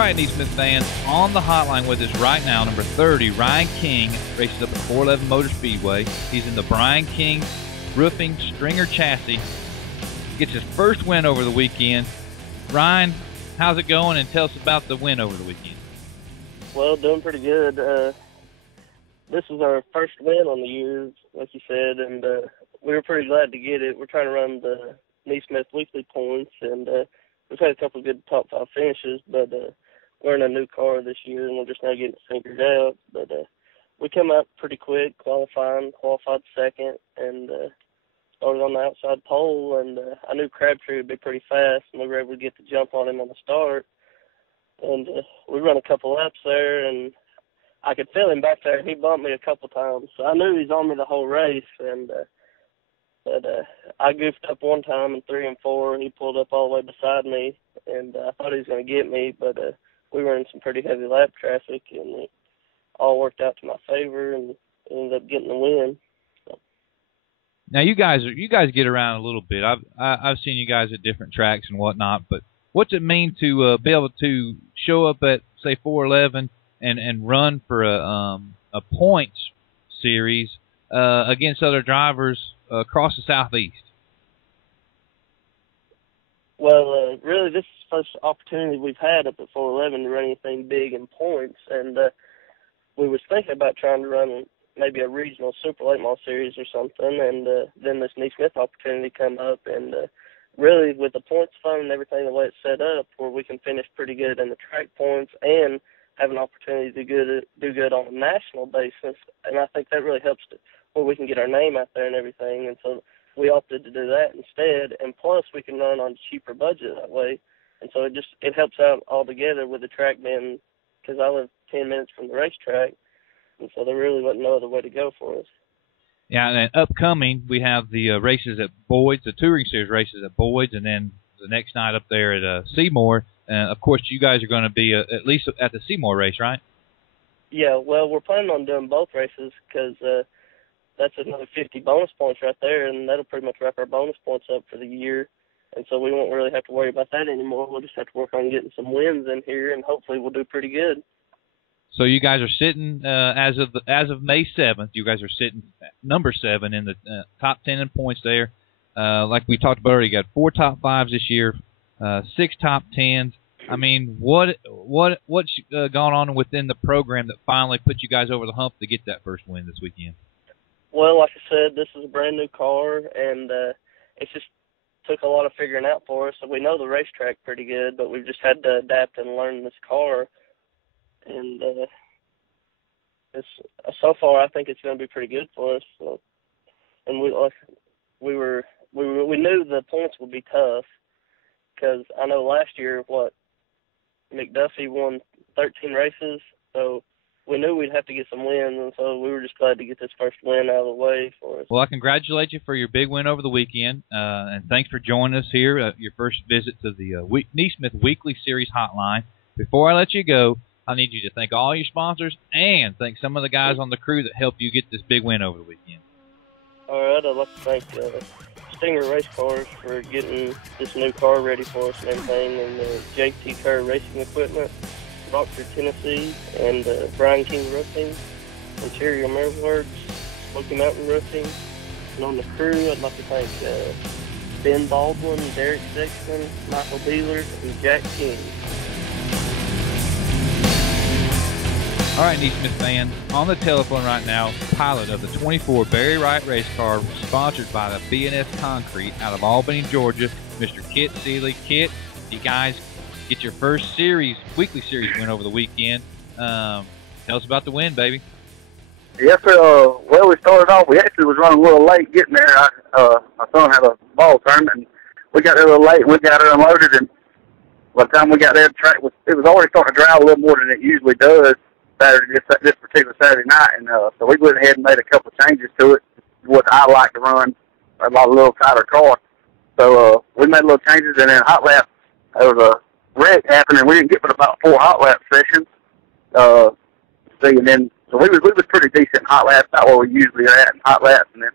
right, NeSmith fans, on the hotline with us right now, number 30, Ryan King, races up at 411 Motor Speedway. He's in the Brian King Roofing Stringer Chassis. Gets his first win over the weekend. Ryan, how's it going? And tell us about the win over the weekend. Well, doing pretty good. This is our first win on the year, like you said, and we were pretty glad to get it. We're trying to run the NeSmith weekly points, and we've had a couple of good top 5 finishes, but we're in a new car this year, and we're just now getting it figured out. But we came out pretty quick, qualified second, and started on the outside pole, and I knew Crabtree would be pretty fast, and we were able to get the jump on him on the start. And we run a couple laps there, and I could feel him back there. He bumped me a couple times, so I knew he was on me the whole race. And but I goofed up one time in 3 and 4, and he pulled up all the way beside me, and I thought he was going to get me, but we were in some pretty heavy lap traffic, and it all worked out to my favor, and ended up getting the win. So. Now you guys get around a little bit. I've seen you guys at different tracks and whatnot, but what's it mean to be able to show up at, say, 411 and run for a points series against other drivers across the Southeast? Well, really, this is the first opportunity we've had up at 411 to run anything big in points, and we was thinking about trying to run maybe a regional super late model series or something, and then this NeSmith opportunity come up, and really with the points fund and everything the way it's set up, where we can finish pretty good in the track points and have an opportunity to do good on a national basis, and I think that really helps where we can get our name out there and everything, and so we opted to do that instead, and plus we can run on a cheaper budget that way, and so it helps out altogether with the track being, because I live 10 minutes from the racetrack, and so there really wasn't no other way to go for us. Yeah, and upcoming, we have the races at Boyd's, the Touring Series races at Boyd's, and then the next night up there at Seymour. Of course, you guys are going to be at least at the Seymour race, right? Yeah, well, we're planning on doing both races because that's another 50 bonus points right there, and that'll pretty much wrap our bonus points up for the year. And so we won't really have to worry about that anymore. We'll just have to work on getting some wins in here, and hopefully we'll do pretty good. So you guys are sitting, as of May 7th, you guys are sitting at number 7 in the top 10 in points there. Like we talked about earlier, you got 4 top 5s this year, 6 top 10s. I mean, what's gone on within the program that finally put you guys over the hump to get that first win this weekend? Well, like I said, this is a brand new car, and it just took a lot of figuring out for us. So we know the racetrack pretty good, but we've just had to adapt and learn this car. And so far, I think it's going to be pretty good for us. So, and we knew the points would be tough because I know last year McDuffie won 13 races, so we knew we'd have to get some wins, and so we were just glad to get this first win out of the way for us. Well, I congratulate you for your big win over the weekend, and thanks for joining us here, your first visit to the NeSmith Weekly Series Hotline. Before I let you go, I need you to thank all your sponsors and thank some of the guys on the crew that helped you get this big win over the weekend. All right, I'd like to thank Stinger Race Cars for getting this new car ready for us and everything, and JT Kerr Racing Equipment, Rockford, Tennessee, and Brian King Roofing, Interior Mirror Works, Smoky Mountain Roofing. And on the crew, I'd like to thank Ben Baldwin, Derek Sexton, Michael Beeler, and Jack King. All right, NeSmith fans, on the telephone right now, pilot of the 24 Barry Wright race car, sponsored by the B&S Concrete out of Albany, Georgia, Mr. Kit Seeley. Kit, you guys get your first weekly series win over the weekend. Tell us about the win, baby. Yes, sir. Well, we started off. We actually was running a little late getting there. My son had a ball tournament, and we got there a little late. We got there unloaded, and by the time we got there, the track was already starting to dry a little more than it usually does this particular Saturday night, and so we went ahead and made a couple of changes to it. What I like to run, a little tighter car. So we made little changes, and then hot lap, there was a wreck happened, and we didn't get but about 4 hot lap sessions. And then so we was pretty decent in hot laps, about where we usually are at in hot laps. And then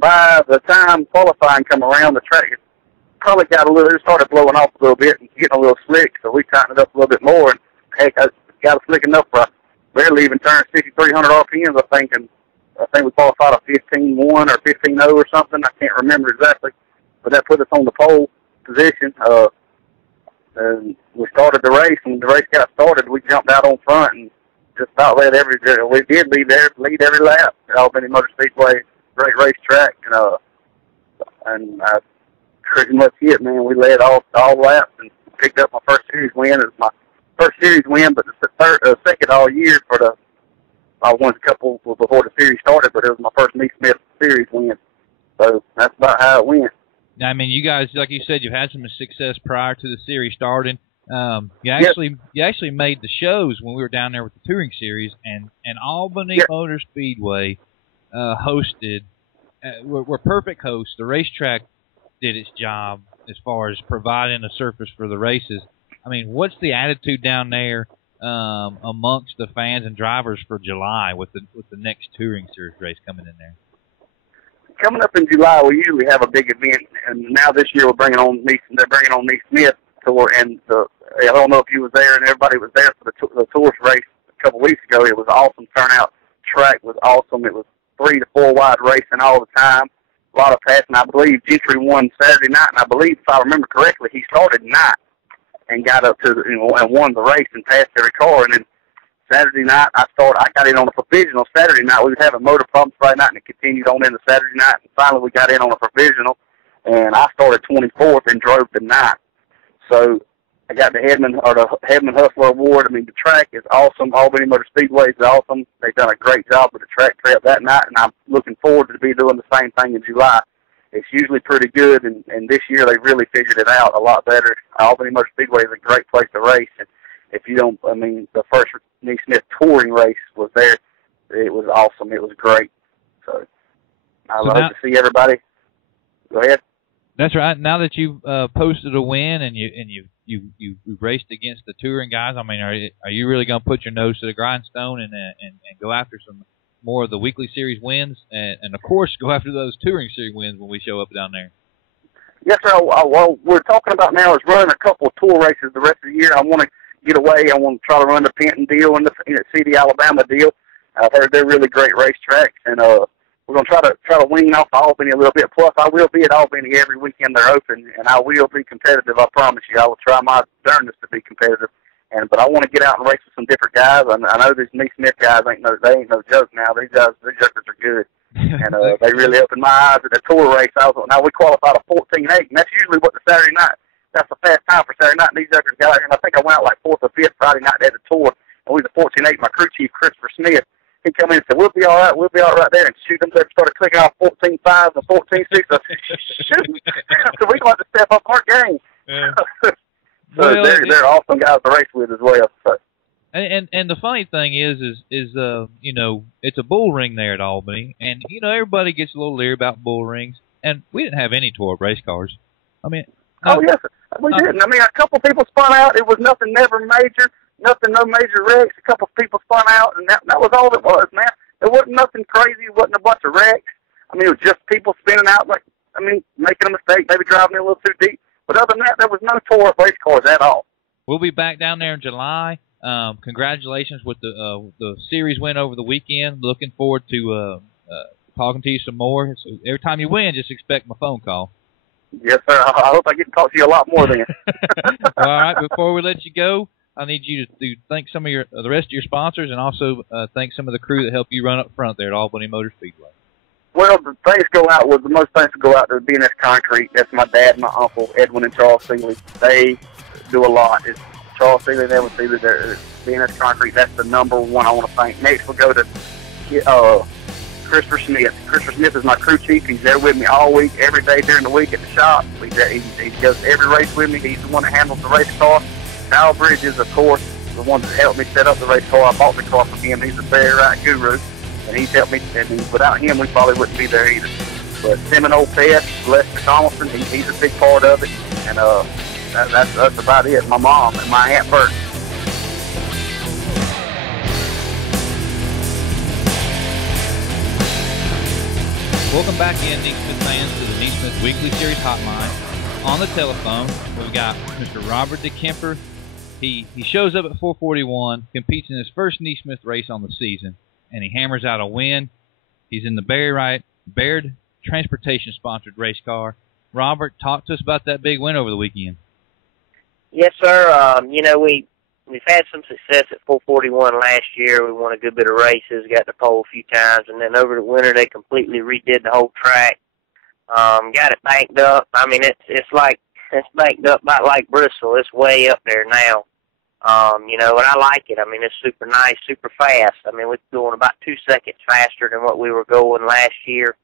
by the time qualifying come around, the track probably got a little, it started blowing off a little bit and getting a little slick, so we tightened it up a little bit more, and heck, I got it slick enough for I barely even turned 6,300 RPMs, I think, and I think we qualified a 15-1 or 15-0 or something. I can't remember exactly, but that put us on the pole position. And we started the race, and the race got started. We jumped out on front and just about led we did lead every lap at Albany Motor Speedway. Great racetrack, and pretty much it, man. We led all laps and picked up my first series win. It was my first series win, but the second all year I won a couple before the series started, but it was my first NeSmith series win. So that's about how it went. Now, I mean, you guys, like you said, you've had some success prior to the series starting. You actually made the shows when we were down there with the touring series, and Albany Motor Speedway hosted. We're perfect hosts. The racetrack did its job as far as providing a surface for the races. I mean, what's the attitude down there amongst the fans and drivers for July with the next touring series race coming in there? Coming up in July, we usually have a big event, and now this year they're bringing on NeSmith tour, and I don't know if you was there, and everybody was there for the tourist race a couple weeks ago. It was awesome turnout. Track was awesome. It was 3 to 4 wide racing all the time. A lot of passing. I believe Gentry won Saturday night, and I believe, if I remember correctly, he started ninth and got up to and won the race and passed every car. And then Saturday night, I got in on a provisional. Saturday night, we was having motor problems Friday night, and it continued on into Saturday night. And finally, we got in on a provisional, and I started 24th and drove the 9th. So I got the Hedman Hustler Award. I mean, the track is awesome. Albany Motor Speedway is awesome. They've done a great job with the track prep that night, and I'm looking forward to be doing the same thing in July. It's usually pretty good, and this year they really figured it out a lot better. Albany Motor Speedway is a great place to race, and if you don't, I mean, the first NeSmith touring race was there. It was awesome. It was great. So I love to see everybody. Go ahead. That's right. Now that you've posted a win and you raced against the touring guys, I mean, are you really going to put your nose to the grindstone and go after some more of the weekly series wins and of course go after those touring series wins when we show up down there? Yes, sir. What we're talking about now is running a couple of tour races the rest of the year. I want to get away. I want to try to run the Penton deal and the CD Alabama deal. I've heard they're really great racetracks, and we're going to try to wean off Albany a little bit. Plus, I will be at Albany every weekend they're open, and I will be competitive. I promise you. I will try my darndest to be competitive. But I want to get out and race with some different guys. I know these NeSmith guys ain't no joke now. These jokers are good, and they really opened my eyes at the tour race. Now we qualified a 14.8, and that's usually what the Saturday night. That's a fast time for Saturday night. And these jokers got out here, and I think I went out like 4th or 5th Friday night at the tour, and we was a 14.8. My crew chief, Christopher Smith, he come in and said, "We'll be all right. We'll be all right there." And shoot them there, started clicking off 14.5 and 14.6. I said, "Shoot!" So we got to step up our game. Yeah. So well, they're awesome guys to race with as well. So. And the funny thing is you know, it's a bull ring there at Albany, and you know everybody gets a little leery about bull rings, and we didn't have any tour race cars. I mean, yes, we didn't. I mean, a couple people spun out. It was nothing, never major, no major wrecks. A couple people spun out, and that was all it was, man. It wasn't nothing crazy. It wasn't a bunch of wrecks. I mean, it was just people spinning out, making a mistake, maybe driving a little too deep. But other than that, there was no tore-up race cars at all. We'll be back down there in July. Congratulations with the series win over the weekend. Looking forward to talking to you some more. So every time you win, just expect my phone call. Yes, sir. I hope I get to talk to you a lot more then. All right. Before we let you go, I need you to thank some of the rest of your sponsors, and also thank some of the crew that helped you run up front there at Albany Motor Speedway. Well, the most thanks to go out to BNS Concrete. That's my dad and my uncle, Edwin and Charles Seeley. They do a lot. It's Charles Seeley and Edwin Seeley. BNS Concrete, that's the number one I want to thank. Next, we'll go to Christopher Smith. Christopher Smith is my crew chief. He's there with me all week, every day during the week at the shop. He goes every race with me. He's the one that handles the race car. Al Bridges, of course, the one that helped me set up the race car. I bought the car from him. He's a very right guru. And he's helped me, and without him, we probably wouldn't be there either. But Seminole Pet, Lester Donaldson, he's a big part of it, and that's about it. My mom and my Aunt Bert. Welcome back in, NeSmith fans, to the NeSmith Weekly Series Hotline. on the telephone, we've got Mr. Robert DeKemper. He shows up at 441, competes in his first NeSmith race on the season, and he hammers out a win. He's in the Baird Transportation-sponsored race car. Robert, talk to us about that big win over the weekend. Yes, sir. We've had some success at 441 last year. We won a good bit of races, got to pole a few times, and then over the winter they completely redid the whole track. Got it banked up. I mean, it's banked up about like Bristol. It's way up there now. And I like it. I mean, it's super nice, super fast. I mean, we're going about 2 seconds faster than what we were going last year.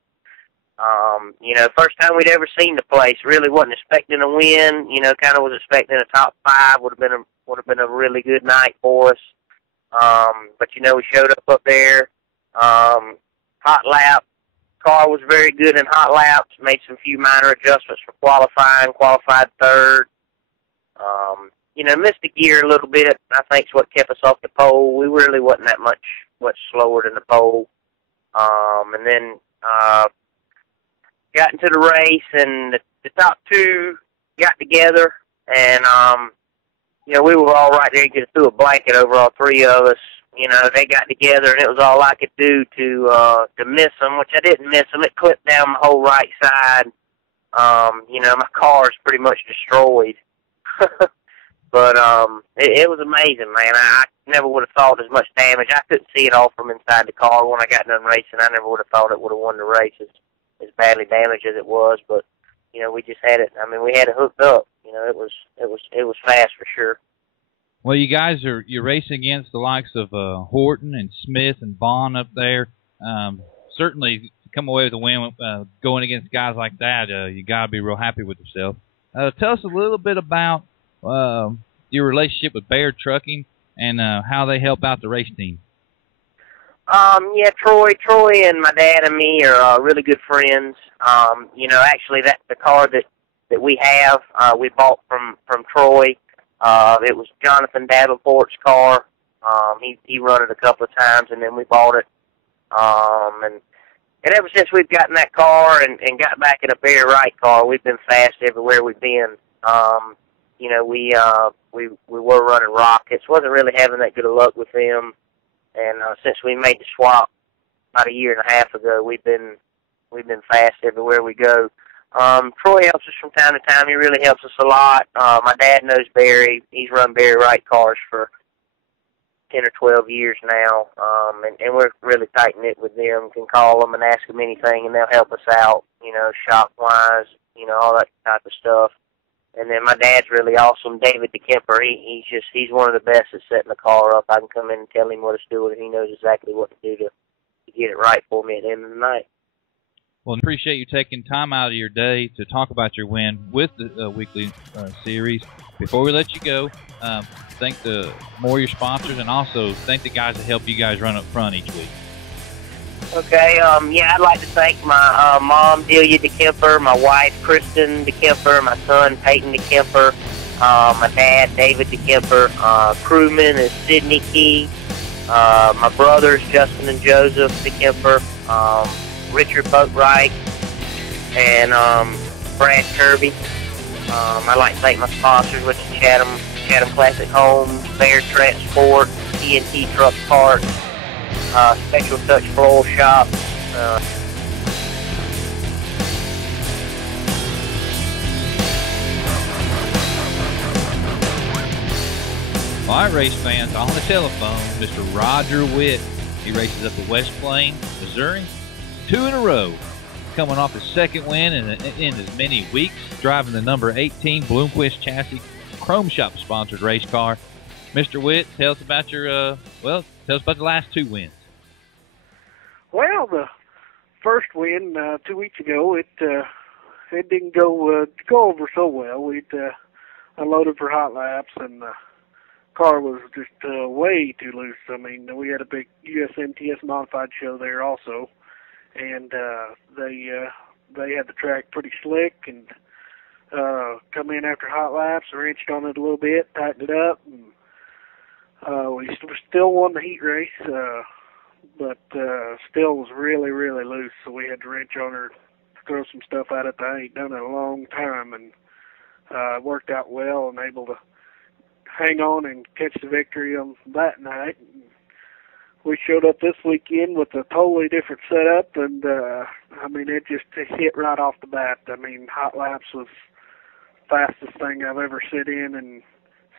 First time we'd ever seen the place. Really wasn't expecting a win. Kind of was expecting a top 5. Would have been a really good night for us. But we showed up there. Hot lap. Car was very good in hot laps. Made some few minor adjustments for qualifying. Qualified third. Missed the gear a little bit. I think is what kept us off the pole. We really wasn't that much slower than the pole. And then got into the race, and the top 2 got together, and we were all right there. You could threw a blanket over all 3 of us. They got together, and it was all I could do to miss them, which I didn't miss them. It clipped down my whole right side. My car's pretty much destroyed. But it was amazing, man. I never would have thought as much damage. I couldn't see it all from inside the car when I got done racing. I never would have thought it would have won the race as badly damaged as it was. But we just had it. I mean, we had it hooked up. It was fast for sure. Well, you're racing against the likes of Horton and Smith and Vaughn up there. Certainly, to come away with a win going against guys like that, you got to be real happy with yourself. Tell us a little bit about your relationship with Baird Trucking and how they help out the race team. Troy and my dad and me are really good friends. Actually the car that we have, we bought from Troy. It was Jonathan Davenport's car. He run it a couple of times, and then we bought it. And ever since we've gotten that car and got back in a Barry Wright car, we've been fast everywhere we've been. We were running Rockets. Wasn't really having that good of luck with them. And since we made the swap about a year and a half ago, we've been fast everywhere we go. Troy helps us from time to time. He really helps us a lot. My dad knows Barry. He's run Barry Wright cars for 10 or 12 years now, and we're really tight-knit with them. Can call them and ask them anything, and they'll help us out, shop-wise, all that type of stuff. And then my dad's really awesome, David DeKemper. He's one of the best at setting the car up. I can come in and tell him what it's doing, and he knows exactly what to do to get it right for me at the end of the night. Well, I appreciate you taking time out of your day to talk about your win with the weekly series. Before we let you go, thank more of your sponsors, and also thank the guys that help you guys run up front each week. Okay, I'd like to thank my mom, Delia DeKemper, my wife, Kristen DeKemper, my son, Peyton DeKemper, my dad, David DeKemper, crewman is Sidney Key, my brothers, Justin and Joseph DeKemper, Richard Boatwright, and Brad Kirby. I'd like to thank my sponsors, which is Chatham Classic Home, Baird Transport, TNT Truck Parts, Special Touch Floral Shop. All right, race fans, on the telephone, Mr. Roger Witt. He races up at West Plains, Missouri, 2 in a row. Coming off his second win in as many weeks, driving the number 18 Bloomquist Chassis Chrome Shop sponsored race car. Mr. Witt, tell us about the last 2 wins. Well, the first win 2 weeks ago, it didn't go over so well. We'd unloaded for hot laps, and the car was just way too loose. I mean, we had a big USMTS modified show there also, and they had the track pretty slick, and come in after hot laps, wrenched on it a little bit, tightened it up, and we still won the heat race. But still was really, really loose, so we had to wrench on her, throw some stuff at it that I ain't done in a long time, and worked out well and able to hang on and catch the victory on that night. We showed up this weekend with a totally different setup, and it just hit right off the bat. Hot laps was the fastest thing I've ever sit in, and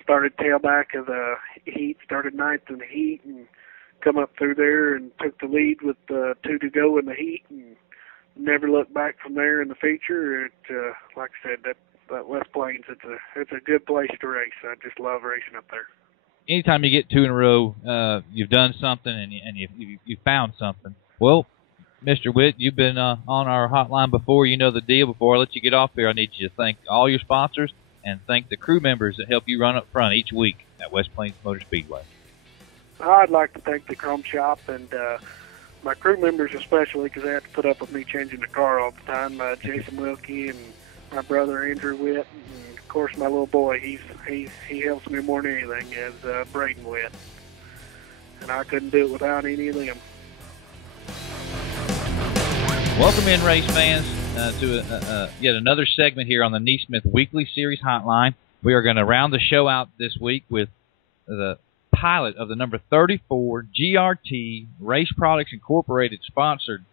started tailback of the heat, started ninth in the heat, and come up through there and took the lead with 2 to go in the heat, and never looked back from there in the feature. Like I said, that West Plains, it's a good place to race. I just love racing up there. Anytime you get 2 in a row, you've done something and you found something. Well, Mr. Witt, you've been on our hotline before. You know the deal. Before I let you get off here, I need you to thank all your sponsors and thank the crew members that help you run up front each week at West Plains Motor Speedway. I'd like to thank the Chrome Shop and my crew members especially, because they have to put up with me changing the car all the time. Jason Wilkie and my brother Andrew Witt, and of course my little boy. He helps me more than anything, as Braden Witt. And I couldn't do it without any of them. Welcome in, race fans, to yet another segment here on the NeSmith Weekly Series Hotline. We are going to round the show out this week with the pilot of the number 34 GRT Race Products Incorporated sponsored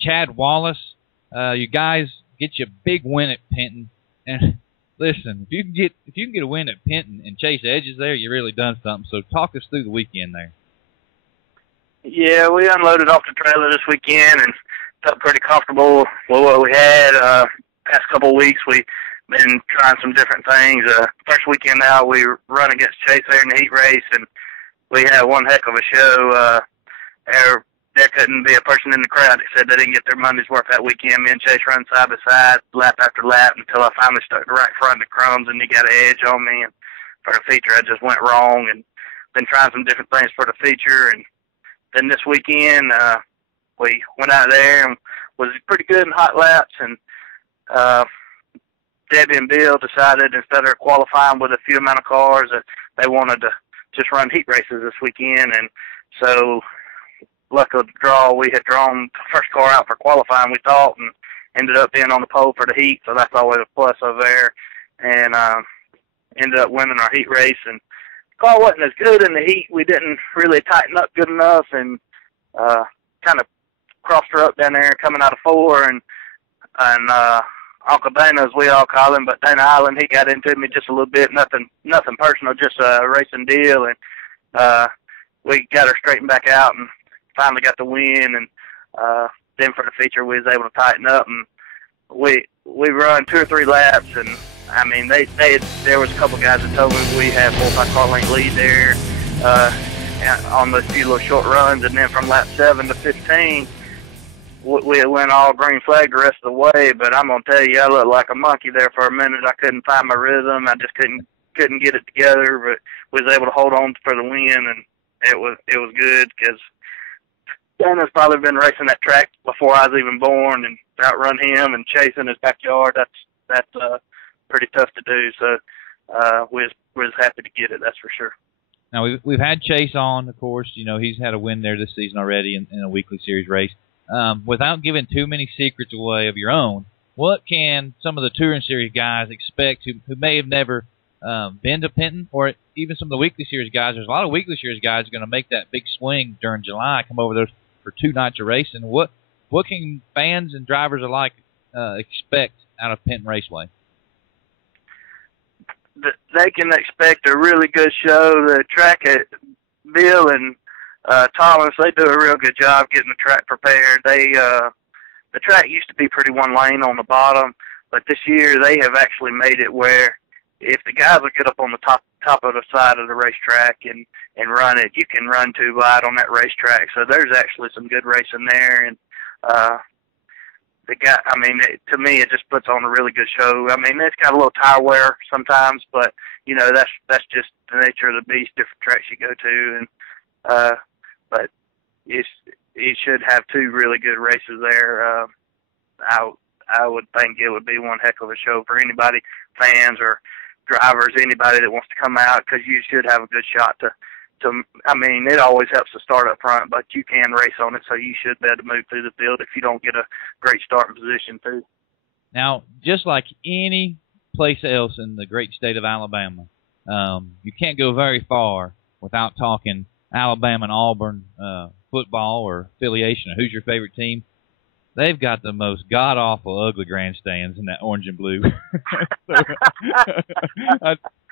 Chad Wallace. You guys get you a big win at Penton, and listen, if you can get a win at Penton and chase edges there, you really done something. So talk us through the weekend there. Yeah, we unloaded off the trailer this weekend and felt pretty comfortable with what we had. Past couple of weeks, we've been trying some different things. First weekend out, we run against Chase there in the heat race, and we had one heck of a show. There couldn't be a person in the crowd that said they didn't get their money's worth that weekend. Me and Chase run side by side, lap after lap, until I finally stuck right front of the crumbs, and he got an edge on me. And for the feature, I just went wrong, and been trying some different things for the feature. And then this weekend, we went out there and was pretty good in hot laps, and Debbie and Bill decided instead of qualifying with a few amount of cars that they wanted to just run heat races this weekend. And so, luck of the draw, we had drawn the first car out for qualifying, we thought, and ended up being on the pole for the heat, so that's always a plus over there. And ended up winning our heat race. And the car wasn't as good in the heat. We didn't really tighten up good enough, and kind of crossed her up down there coming out of 4, and Uncle Dana, as we all call him, but Dana Island, he got into me just a little bit, nothing personal, just a racing deal, and we got her straightened back out and finally got the win. And then for the feature, we was able to tighten up, and we run 2 or 3 laps, and I mean, there was a couple guys that told me we had 4 or 5 car length lead there on those few little short runs, and then from lap 7 to 15. We went all green flag the rest of the way, but I'm gonna tell you, I looked like a monkey there for a minute. I couldn't find my rhythm. I just couldn't get it together, but was able to hold on for the win, and it was good because Dana's probably been racing that track before I was even born, and outrun him and chase in his backyard. That's pretty tough to do. So we was happy to get it. That's for sure. Now we've had Chase on, of course. You know, he's had a win there this season already in a weekly series race. Without giving too many secrets away of your own, what can some of the Touring Series guys expect who may have never been to Penton, or even some of the Weekly Series guys? There's a lot of Weekly Series guys going to make that big swing during July, come over there for 2 nights of racing. What can fans and drivers alike expect out of Penton Raceway? They can expect a really good show. The track at Bill and Thomas, they do a real good job getting the track prepared. The track used to be pretty one lane on the bottom, but this year they have actually made it where if the guys will get up on the top of the side of the racetrack and run it, you can run 2 wide on that racetrack. So there's actually some good racing there, and to me, it just puts on a really good show. I mean, it's got a little tire wear sometimes, but you know that's just the nature of the beast. Different tracks you go to, and but you should have 2 really good races there. I would think it would be one heck of a show for anybody, fans or drivers, anybody that wants to come out, because you should have a good shot to. I mean, it always helps to start up front, but you can race on it, so you should be able to move through the field if you don't get a great starting position too. Now, just like any place else in the great state of Alabama. You can't go very far without talking Alabama and Auburn football or affiliation. Who's your favorite team? They've got the most god-awful, ugly grandstands in that orange and blue.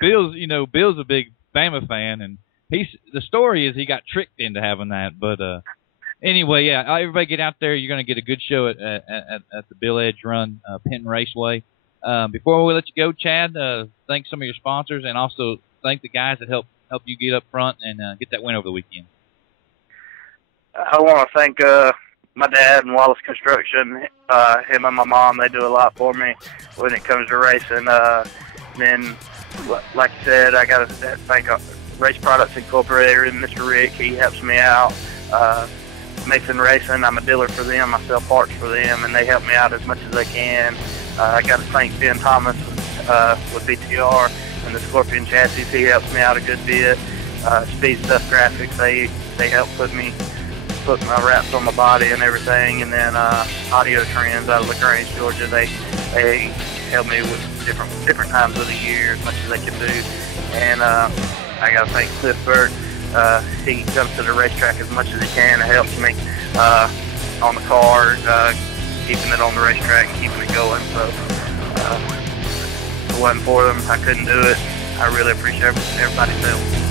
Bill's a big Bama fan, and the story is he got tricked into having that. But anyway, yeah, everybody get out there. You're going to get a good show at the Bill Edge Run Penton Raceway. Before we let you go, Chad, thank some of your sponsors, and also thank the guys that help you get up front and get that win over the weekend. I want to thank my dad and Wallace Construction. Him and my mom, they do a lot for me when it comes to racing. Then, like you said, I got to thank Race Products Incorporated and Mr. Rick. He helps me out. Mason Racing, I'm a dealer for them. I sell parts for them, and they help me out as much as they can. I got to thank Ben Thomas with BTR and the Scorpion chassis. He helps me out a good bit. Speed Stuff Graphics, they help put my wraps on my body and everything. And then Audio Trends out of LaGrange, Georgia, they help me with different times of the year as much as they can do. And I got to thank Cliff Burt. He comes to the racetrack as much as he can and helps me on the car, keeping it on the racetrack and keeping it going. So if it wasn't for them, I couldn't do it. I really appreciate everybody's help.